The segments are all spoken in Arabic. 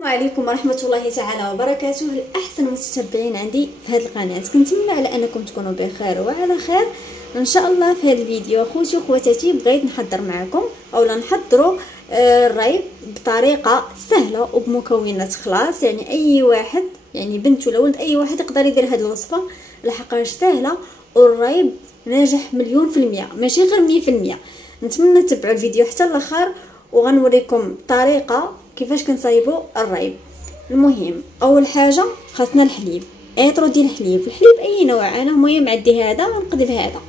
السلام عليكم ورحمه الله تعالى وبركاته. الاحسن متتبعين عندي في هذه القناه، كنتمنى على انكم تكونوا بخير وعلى خير ان شاء الله. في هذا الفيديو اخوتي وخواتاتي بغيت نحضر معكم اولا نحضروا الريب بطريقه سهله وبمكونات خلاص، يعني اي واحد يعني بنت ولا ولد اي واحد يقدر يدير هذه الوصفه لحقاش سهله والريب ناجح مليون في المية، ماشي غير 100%. نتمنى تتبعوا الفيديو حتى الاخر وغنوريكم طريقه كيفاش كنصايبوا الريب. المهم اول حاجه خاصنا الحليب، ايطرو ديال الحليب اي نوع. انا المهم عندي هذا ونقدر هذا،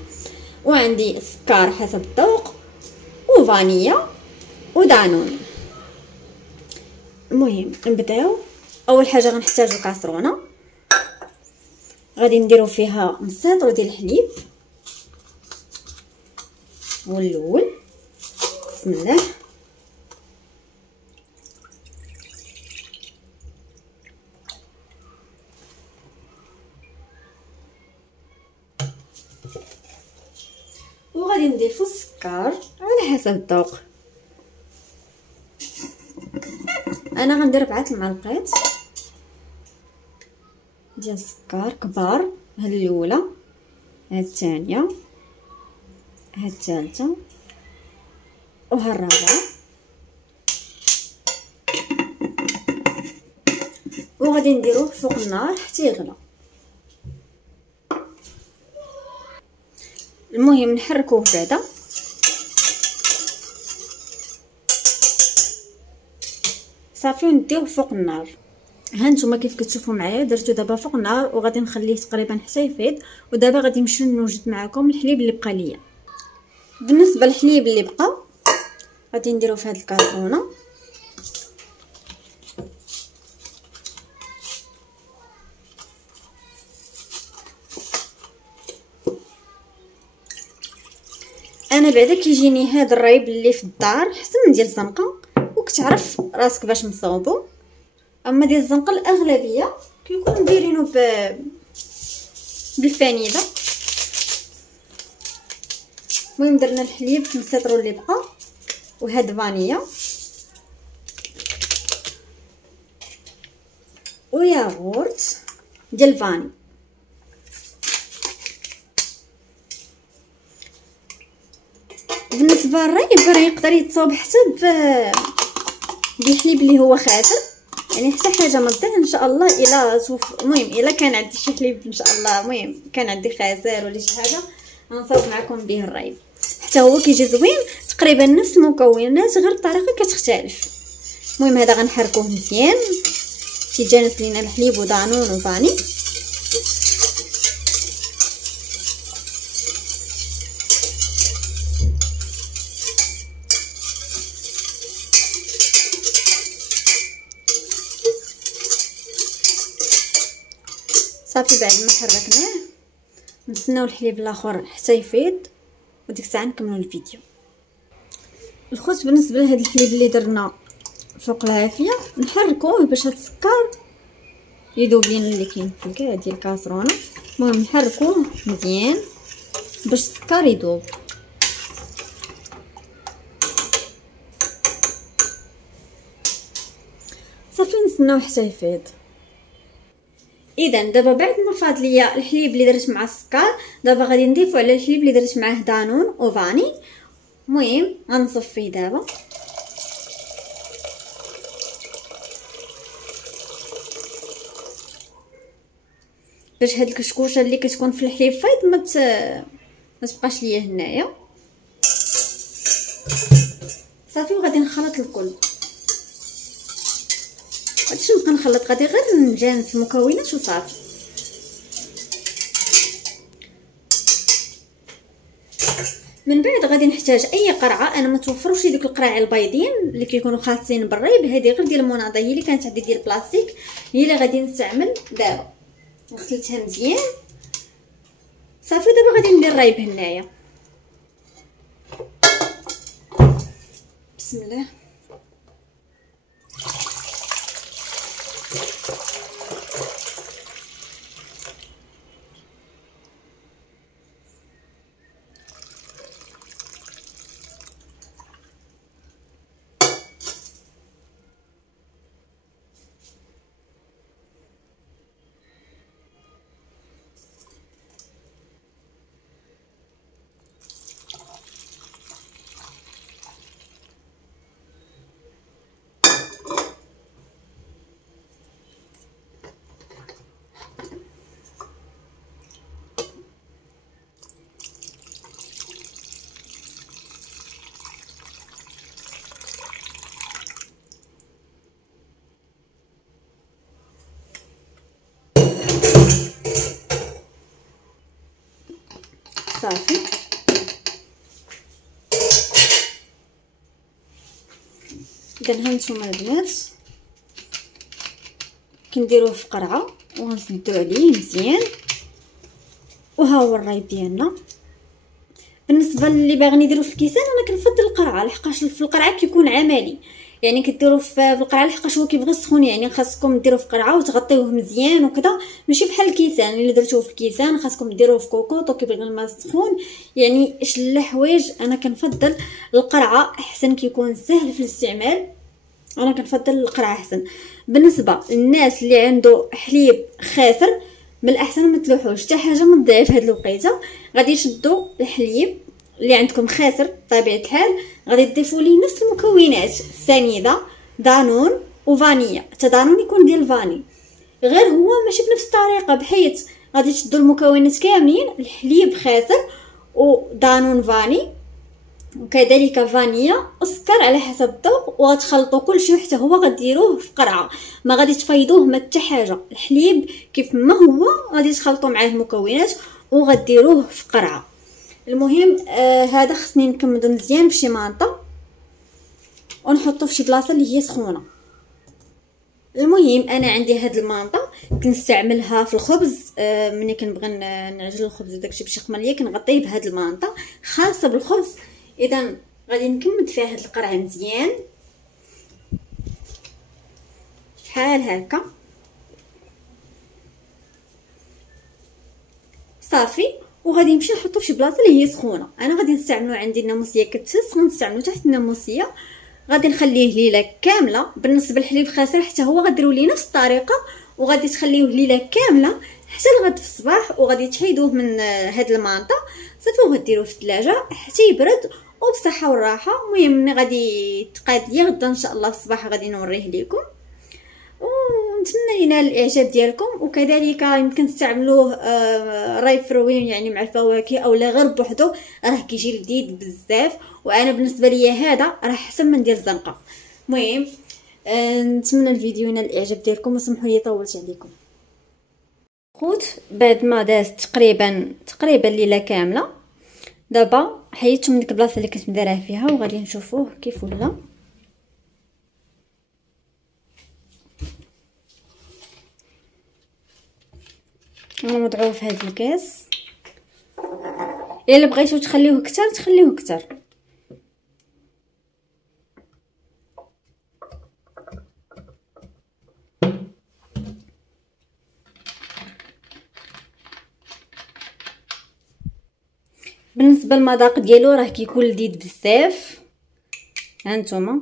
وعندي السكر حسب الذوق وفانيلا ودانون. المهم نبداو. اول حاجه غنحتاجو كاسرونه غادي نديرو فيها نص لتر ديال الحليب والاول. بسم الله. وغادي نضيفو السكر على حسب الذوق. انا غندير 4 المعالق ديال السكر كبار، هاد الاولى، هاد الثانيه، هاد الثالثه وها الرابعه. وغادي نديروه فوق النار حتى يغلى. المهم نحركوه بعدا صافي ونديوه فوق النار. ها نتوما كيف كتشوفوا معايا درتو دابا فوق النار وغادي نخليه تقريبا حتى يفيض. ودابا غادي نمشيو نوجد معكم الحليب اللي بقى ليا. بالنسبه للحليب اللي بقى غادي نديرو في هاد الكاسرونه انا بعدا كيجيني هذا الريب اللي في الدار حسن ديال الزنقه وكتعرف راسك باش نصاوبو. اما ديال الزنقه الاغلبيه كيكونوا مديرينو بالفانيله. المهم درنا الحليب نص لتر اللي بقى وهاد فانيلا وياغورت ديال الفاني. بالنسبه للريب راه يقدر يتصاوب حتى بالحليب اللي هو خاسر، يعني حتى حاجه ما دير ان شاء الله. الا المهم الا كان عندي شي حليب ان شاء الله، المهم كان عندي خاسر ولا شي حاجه غنصاوب معكم به الريب. حتى هو كيجي زوين تقريبا نفس المكونات غير الطريقه كتختلف. المهم هذا غنحركوه مزيان تيجانس لينا الحليب ودانون وفاني. صافي بعد ما حركناه نستناو الحليب الاخر حتى يفيض وديك الساعه نكملوا الفيديو. الخوت بالنسبه لهذا الحليب اللي درنا فوق العافيه نحركوه باش هاد السكر يذوب لينا اللي كاين في الكاع ديال الكاسرونه. المهم نحركوه مزيان باش السكر يذوب. صافي نستناو حتى يفيض. اذا دابا بعد ما فاض ليا الحليب اللي درت مع السكر دابا غادي نضيفو على الحليب اللي درت معاه دانون وفاني. المهم غنصفيه دابا. باش هاد الكشكوشه اللي كتكون في الحليب فايض ما تبقاش ليا هنايا. صافي وغادي نخلط الكل. غاديش نبقى نخلط، غادي غير نجانس المكونات وصافي. من بعد غادي نحتاج اي قرعه. انا ما توفروش ديك القراعي البيضين اللي كيكونوا خاصين بالريب، هذه غير ديال المناضه هي اللي كانت عندي ديال البلاستيك هي اللي غادي نستعمل دابا. غسلتها مزيان صافي. دابا غادي ندير الريب هنايا. بسم الله. صافي. اذا هانتوما البنات كنديروه في قرعه وغنسدو عليه مزيان. وها هو الرايب ديالنا. بالنسبه للي باغيين يديروا في الكيسان انا كنفضل القرعه، لحقاش في القرعه كيكون عملي، يعني كديروا في القرعه لحقاش هو كيبغي السخون، يعني خاصكم ديروه في قرعه وتغطيوه مزيان وكذا، ماشي بحال الكيسان اللي درتوه في الكيسان خاصكم ديروه في كوكوط وكيبغي الماء سخون. يعني شل حوايج انا كنفضل القرعه احسن، كيكون سهل في الاستعمال، انا كنفضل القرعه احسن. بالنسبه للناس اللي عنده حليب خاسر من الاحسن ما تلوحوش حتى حاجه من الضعيف هاد الوقيته. غادي تشدوا الحليب اللي عندكم خاسر بطبيعه الحال، غادي تضيفوا ليه نفس المكونات، سنيده، دانون وفانيا. حتى دانون يكون ديال الفاني، غير هو ماشي بنفس الطريقه، بحيث غادي تشدوا المكونات كاملين، الحليب خاسر ودانون فاني وكذلك فانيا والسكر على حسب الذوق، وغتخلطوا كلشي حتى هو غديروه في قرعه، ما غادي تفيضوه ما حتى حاجه. الحليب كيف ما هو غادي تخلطوا معاه المكونات وغديروه في قرعه. المهم هذا خصني نكمدو مزيان بشي مانطه ونحطو في شي بلاصه اللي هي سخونه. المهم انا عندي هاد المانطه كنستعملها في الخبز، ملي كنبغي نعجن الخبز وداكشي باش يخمر ليا كنغطيه بهاد المانطه خاصه بالخبز. اذا غادي نكمد فيها هاد القرعه مزيان بحال هكا صافي. وغادي نمشي نحطو في شي بلاصه اللي هي سخونه. انا غادي نستعملو عندي الناموسيه كتهز، غنستعملو تحت الناموسيه، غادي نخليه ليله كامله. بالنسبه للحليب خاسر حتى هو غديروا ليه نفس الطريقه، وغادي تخليوه ليله كامله حتى لغد في الصباح، وغادي تحيدوه من هاد المانطه صافي وغديروه في الثلاجه حتى يبرد وبصحه والراحه. المهم ملي غادي تقاد ليا غدا ان شاء الله في الصباح غادي نوريه لكم، ونتمنى ينال الاعجاب ديالكم. وكذلك يمكن تستعملوه رايب فروين يعني مع الفواكه او لا غير بوحدو، راه كيجي لذيذ بزاف. وانا بالنسبه ليا هذا راه احسن من ديال الزنقه. المهم نتمنى الفيديو ينال الاعجاب ديالكم، وسمحوا لي طولت عليكم. خوت بعد ما دازت تقريبا ليله كامله، دابا حيدته من ديك البلاصه اللي كنت مديرها فيها وغادي نشوفوه كيف ولا. نوضعوه في هذا الكاس. الا بغيتو تخليوه كتر تخليوه كتر. بالنسبه للمذاق ديالو راه كيكون لذيذ بزاف، هانتوما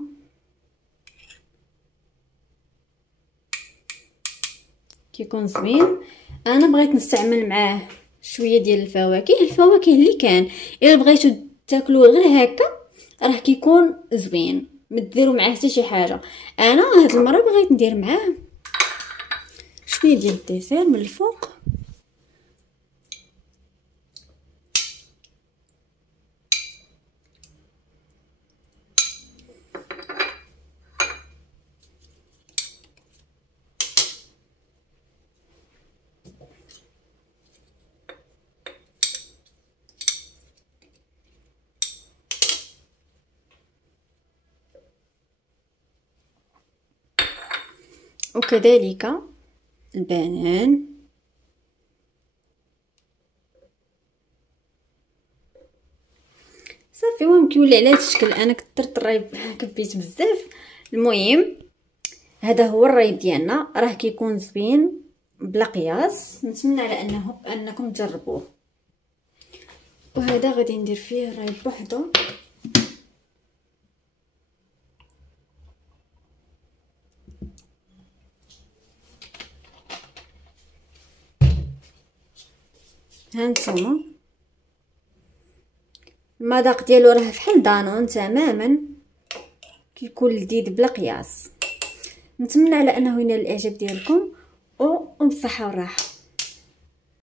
كيكون زوين. انا بغيت نستعمل معاه شويه ديال الفواكه اللي كان. الا بغيتو تاكلوه غير هكا راه كيكون زوين، ما ديروا معاه حتى شي حاجه. انا هاد المره بغيت ندير معاه شويه ديال الديسير من الفوق. وكذلك البنان. صافي المهم كيولي على هذا الشكل. انا كثرت الرايب كبيت بزاف. المهم هذا هو الرايب ديالنا، راه كيكون زوين بلا قياس. نتمنى على انكم تجربوه. وهذا غادي ندير فيه الرايب بوحدو. هانتوما المذاق ديالو راه بحال دانون تماما، كيكون لذيذ بلا قياس. نتمنى على انه ينال الاعجاب ديالكم وبالصحه والراحه.